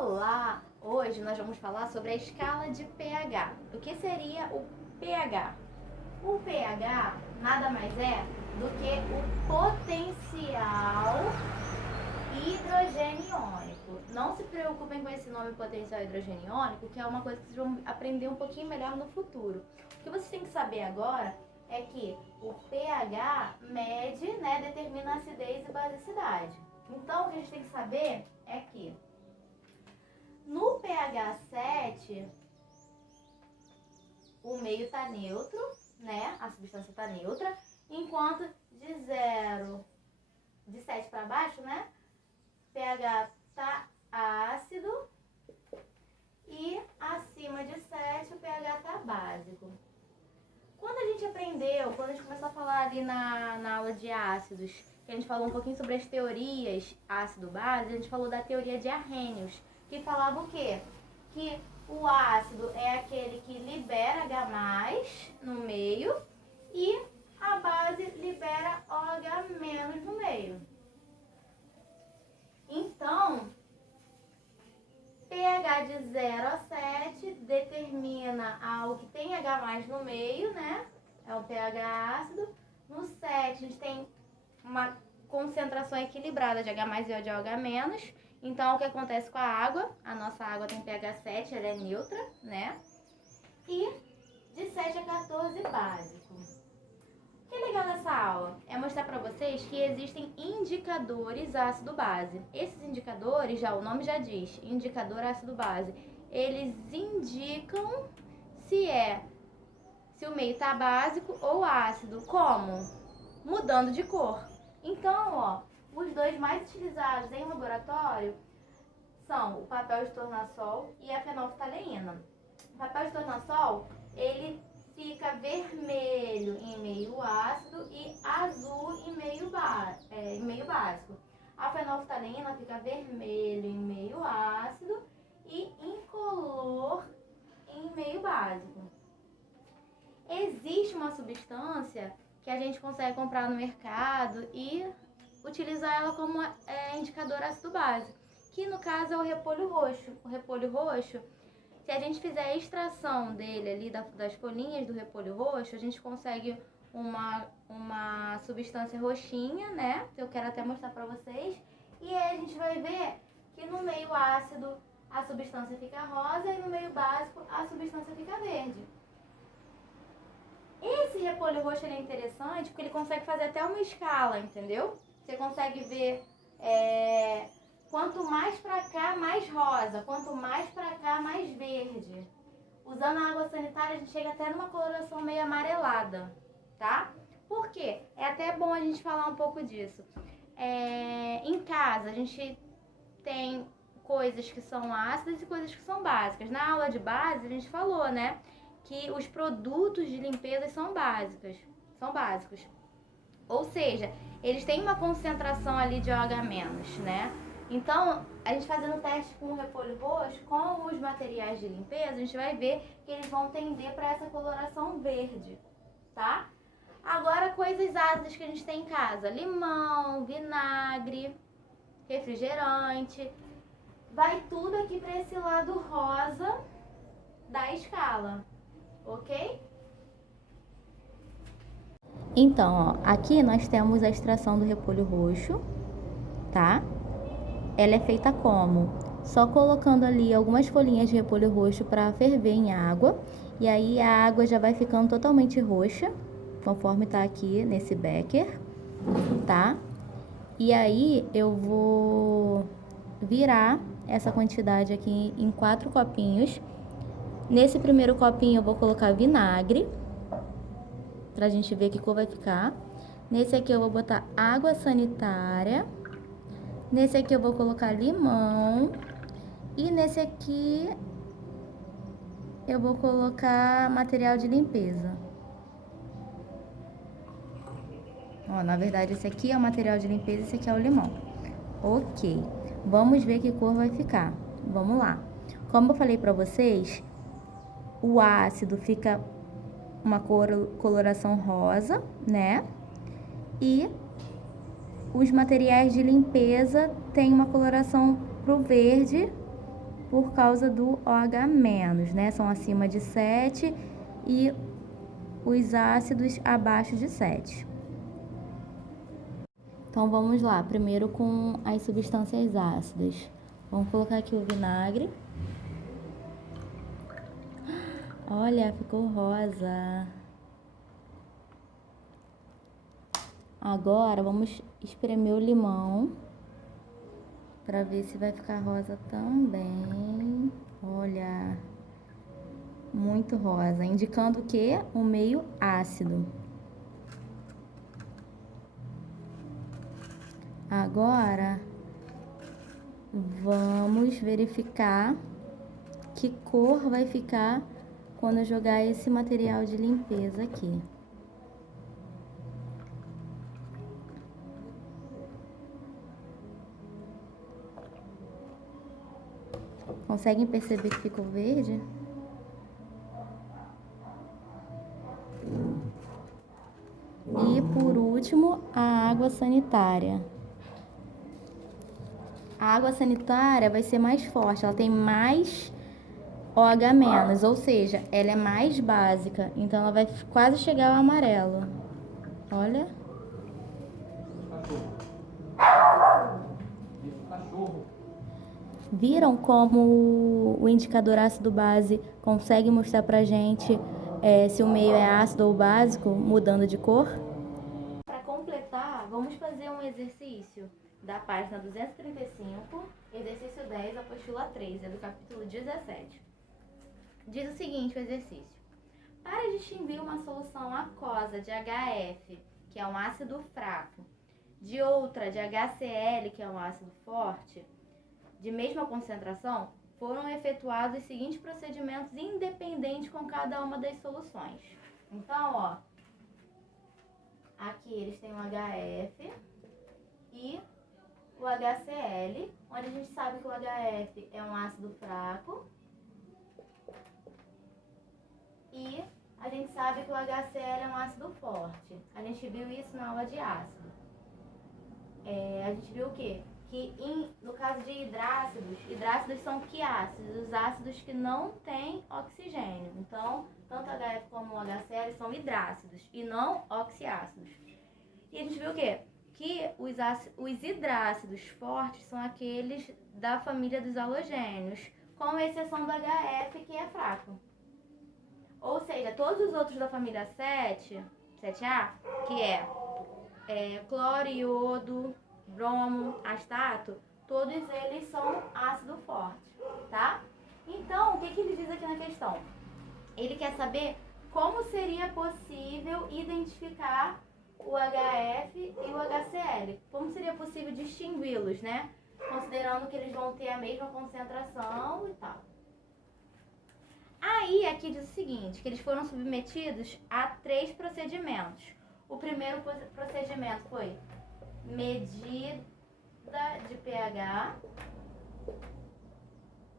Olá! Hoje nós vamos falar sobre a escala de pH. O que seria o pH? O pH nada mais é do que o potencial hidrogênio iônico. Não se preocupem com esse nome potencial hidrogênio iônico, que é uma coisa que vocês vão aprender um pouquinho melhor no futuro. O que vocês têm que saber agora é que o pH mede, determina a acidez e basicidade. Então, o que a gente tem que saber é que no pH 7, o meio está neutro, a substância está neutra, enquanto de 7 para baixo, pH está ácido e acima de 7 o pH está básico. Quando a gente começou a falar ali na aula de ácidos, que a gente falou um pouquinho sobre as teorias ácido-base, a gente falou da teoria de Arrhenius, que falava o quê? Que o ácido é aquele que libera H+ no meio e a base libera OH- no meio. Então, pH de 0 a 7 determina algo que tem H+ no meio, É um pH ácido. No 7 a gente tem uma concentração equilibrada de H+ e de OH-. Então, o que acontece com a água? A nossa água tem pH 7, ela é neutra, E de 7 a 14, básico. O que é legal nessa aula é mostrar para vocês que existem indicadores ácido-base. Esses indicadores, o nome já diz, indicador ácido-base, eles indicam se o meio está básico ou ácido. Como? Mudando de cor. Então, os dois mais utilizados em laboratório são o papel de tornassol e a fenolftaleína. O papel de tornassol, ele fica vermelho em meio ácido e azul em meio básico. A fenolftaleína fica vermelho em meio ácido e incolor em meio básico. Existe uma substância que a gente consegue comprar no mercado e utilizar ela como indicador ácido-base, que no caso é o repolho roxo. O repolho roxo, se a gente fizer a extração dele ali das folhinhas do repolho roxo, a gente consegue uma substância roxinha, que eu quero até mostrar para vocês, e aí a gente vai ver que no meio ácido a substância fica rosa e no meio básico a substância fica verde. Esse repolho roxo é interessante porque ele consegue fazer até uma escala, entendeu? Você consegue ver quanto mais pra cá, mais rosa, quanto mais pra cá, mais verde. Usando a água sanitária, a gente chega até numa coloração meio amarelada, tá? Por quê? É até bom a gente falar um pouco disso. Em casa, a gente tem coisas que são ácidas e coisas que são básicas. Na aula de base, a gente falou, que os produtos de limpeza são básicos. Ou seja, eles têm uma concentração ali de OH-, Então, a gente fazendo teste com o repolho roxo, com os materiais de limpeza, a gente vai ver que eles vão tender para essa coloração verde, tá? Agora, coisas ácidas que a gente tem em casa: limão, vinagre, refrigerante. Vai tudo aqui para esse lado rosa da escala. Ok? Então, aqui nós temos a extração do repolho roxo, tá? Ela é feita como? Só colocando ali algumas folhinhas de repolho roxo para ferver em água. E aí a água já vai ficando totalmente roxa, conforme tá aqui nesse becker, tá? E aí eu vou virar essa quantidade aqui em 4 copinhos. Nesse primeiro copinho eu vou colocar vinagre, pra gente ver que cor vai ficar. Nesse aqui eu vou botar água sanitária. Nesse aqui eu vou colocar limão. E nesse aqui eu vou colocar material de limpeza. Na verdade esse aqui é o material de limpeza, esse aqui é o limão. Ok, vamos ver que cor vai ficar. Vamos lá. Como eu falei pra vocês, o ácido fica uma coloração rosa, E os materiais de limpeza têm uma coloração pro verde, por causa do OH-, né? São acima de 7 e os ácidos abaixo de 7. Então, vamos lá. Primeiro com as substâncias ácidas. Vamos colocar aqui o vinagre. Olha, ficou rosa. Agora, vamos espremer o limão para ver se vai ficar rosa também. Olha, muito rosa, indicando que o meio ácido. Agora, vamos verificar que cor vai ficar quando eu jogar esse material de limpeza aqui. Conseguem perceber que ficou verde? E por último, a água sanitária. A água sanitária vai ser mais forte, ela tem mais OH-, ou seja, ela é mais básica, então ela vai quase chegar ao amarelo. Olha. Cachorro. Viram como o indicador ácido-base consegue mostrar pra gente se o meio é ácido ou básico, mudando de cor? Para completar, vamos fazer um exercício da página 235, exercício 10, apostila 3, é do capítulo 17. Diz o seguinte, o exercício. Para distinguir uma solução aquosa de HF, que é um ácido fraco, de outra de HCl, que é um ácido forte, de mesma concentração, foram efetuados os seguintes procedimentos independentes com cada uma das soluções. Então, ó, aqui eles têm o HF e o HCl, onde a gente sabe que o HF é um ácido fraco e a gente sabe que o HCl é um ácido forte. A gente viu isso na aula de ácido. A gente viu o quê? Que no caso de hidrácidos são quiácidos, os ácidos que não têm oxigênio. Então, tanto o HF como o HCl são hidrácidos e não oxiácidos. E a gente viu o quê? Que os hidrácidos fortes são aqueles da família dos halogênios, com exceção do HF, que é fraco. Ou seja, todos os outros da família 7A, que é cloro, iodo, bromo, astato, todos eles são ácido forte, tá? Então, o que ele diz aqui na questão? Ele quer saber como seria possível identificar o HF e o HCl. Como seria possível distingui-los, né? Considerando que eles vão ter a mesma concentração e tal. Aí, aqui diz o seguinte, que eles foram submetidos a 3 procedimentos. O primeiro procedimento foi medida de pH,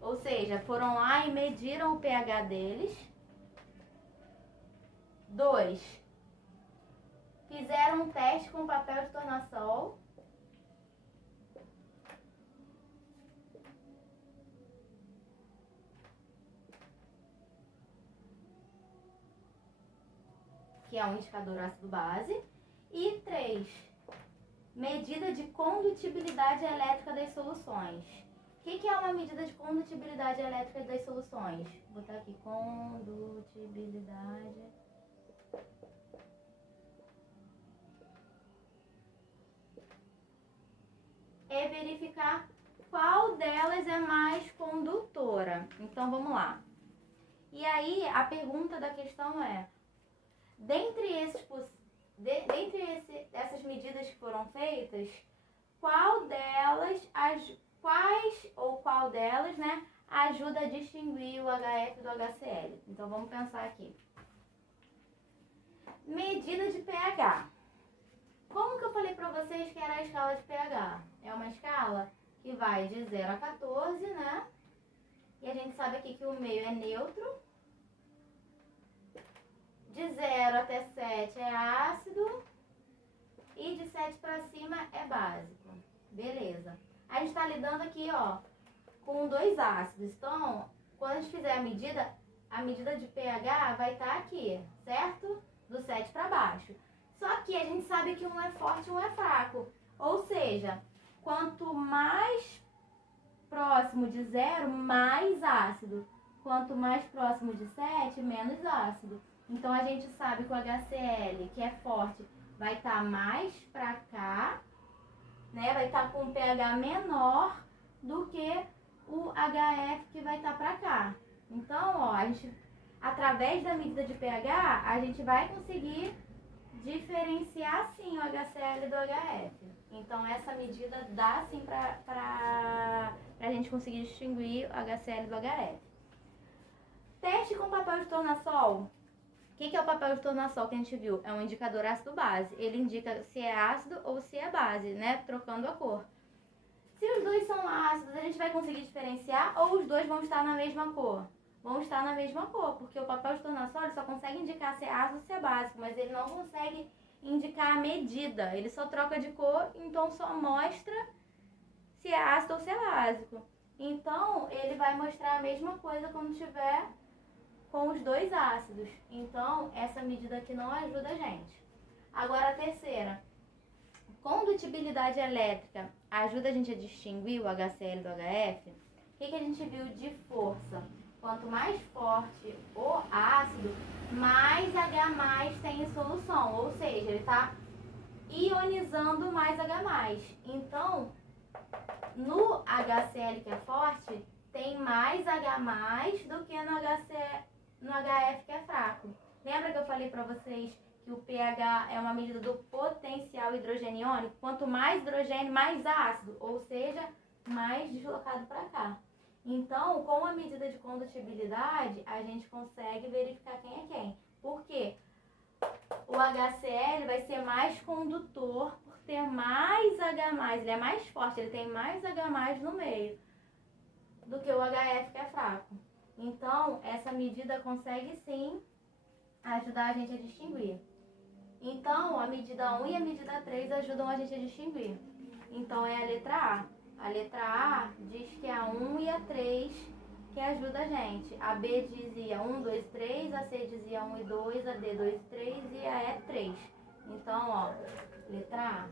ou seja, foram lá e mediram o pH deles. 2, fizeram um teste com papel de tornassol. Que é um indicador ácido-base. E 3, medida de condutibilidade elétrica das soluções. O que é uma medida de condutibilidade elétrica das soluções? Vou botar aqui, condutibilidade. É verificar qual delas é mais condutora. Então, vamos lá. E aí, a pergunta da questão é, dentre essas medidas que foram feitas, qual delas, né, ajuda a distinguir o HF do HCl? Então, vamos pensar aqui. Medida de pH. Como que eu falei para vocês que era a escala de pH? É uma escala que vai de 0 a 14, né? E a gente sabe aqui que o meio é neutro. De 0 até 7 é ácido. E de 7 para cima é básico. Beleza. A gente está lidando aqui, ó, com 2 ácidos. Então, quando a gente fizer a medida de pH vai estar aqui, certo? Do 7 para baixo. Só que a gente sabe que um é forte e um é fraco. Ou seja, quanto mais próximo de 0, mais ácido. Quanto mais próximo de 7, menos ácido. Então a gente sabe que o HCl, que é forte, vai estar mais para cá, né? Vai estar com um pH menor do que o HF, que vai estar para cá. Então, ó, a gente, através da medida de pH, a gente vai conseguir diferenciar sim o HCl do HF. Então essa medida dá sim para a gente conseguir distinguir o HCl do HF. Teste com papel de tornassol. O que é o papel de tornassol que a gente viu? É um indicador ácido-base. Ele indica se é ácido ou se é base, né? Trocando a cor. Se os dois são ácidos, a gente vai conseguir diferenciar ou os dois vão estar na mesma cor? Vão estar na mesma cor, porque o papel de tornassol só consegue indicar se é ácido ou se é básico, mas ele não consegue indicar a medida. Ele só troca de cor, então só mostra se é ácido ou se é básico. Então, ele vai mostrar a mesma coisa quando tiver com os dois ácidos. Então, essa medida aqui não ajuda a gente. Agora, a terceira. Condutibilidade elétrica ajuda a gente a distinguir o HCl do HF? O que a gente viu de força? Quanto mais forte o ácido, mais H+ tem em solução. Ou seja, ele está ionizando mais H+. Então, no HCl que é forte, tem mais H+ do que no HF que é fraco. Lembra que eu falei para vocês que o pH é uma medida do potencial hidrogeniônico? Quanto mais hidrogênio, mais ácido, ou seja, mais deslocado para cá. Então, com a medida de condutibilidade, a gente consegue verificar quem é quem. Por quê? O HCl vai ser mais condutor por ter mais H+, ele é mais forte, ele tem mais H+ no meio do que o HF que é fraco. Então, essa medida consegue sim ajudar a gente a distinguir. Então, a medida 1 e a medida 3 ajudam a gente a distinguir. Então, é a letra A. A letra A diz que é a 1 e a 3 que ajuda a gente. A B dizia 1, 2, 3, a C dizia 1 e 2, a D 2, 3 e a E 3. Então, ó, letra A.